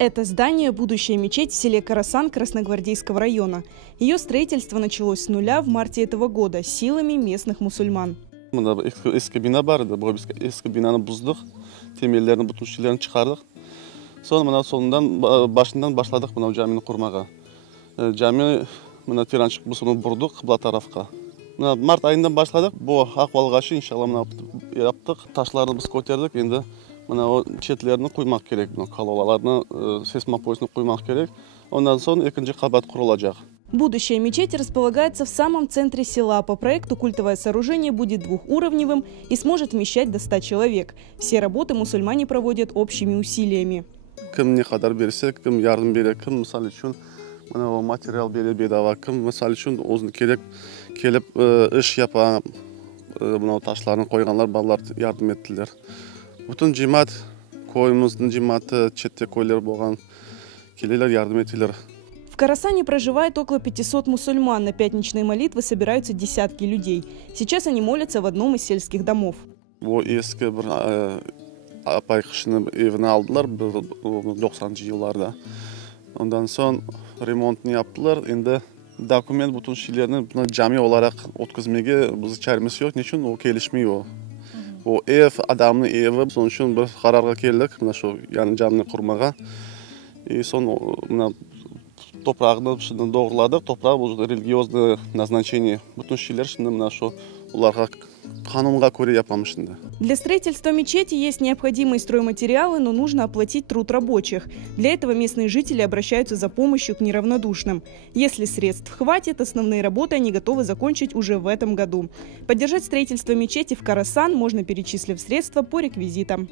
Это здание – будущая мечеть в селе Карасан Красногвардейского района. Ее строительство началось с нуля в марте этого года силами местных мусульман. Март айынан башладық, бұл ақвалға шейін иншалла яптық, ташларны біз көтердік, енді четлерін қоймақ керек, кололаларны, сейсмопоясны қоймақ керек. Ондан соң екінші қабат құрылacak. Будущая мечеть располагается в самом центре села. По проекту культовое сооружение будет двухуровневым и сможет вмещать до 100 человек. Все работы мусульмане проводят общими усилиями. Кім не қадар берсе, кім ярдым бере, кім мысал үшін материал бере бедава, кім мысал үшін өзін керек келіп іш япа, ташларын қойғанлар, балалар ярдым еттілер. Бүтін жемат, койымыздың жематы, четте койлер болған, келелер ярдым еттілер. В Карасане проживает около 500 мусульман. На пятничные молитвы собираются десятки людей. Сейчас они молятся в одном из сельских домов. Ескі бір апай қышыны евіні алдылар 90-шы жылларда. Ondan soň remontni yaptılar. Endi dokument bütün şeylerini cami olarak o'tkazmaga biz çarmisi yok. Nechun o kelishmiyor. O ev adamning evi, soň üçün bir qarorga keldik. Mana shu yani jamni qurmaga. Soň mana toprağını şimdi doğruladık. Toprağı bu religiozный назначение. Bütün şeyler şimdi mana shu ularga kanunga göre yapılmış şimdi. Для строительства мечети есть необходимые стройматериалы, но нужно оплатить труд рабочих. Для этого местные жители обращаются за помощью к неравнодушным. Если средств хватит, основные работы они готовы закончить уже в этом году. Поддержать строительство мечети в Карасан можно, перечислив средства по реквизитам.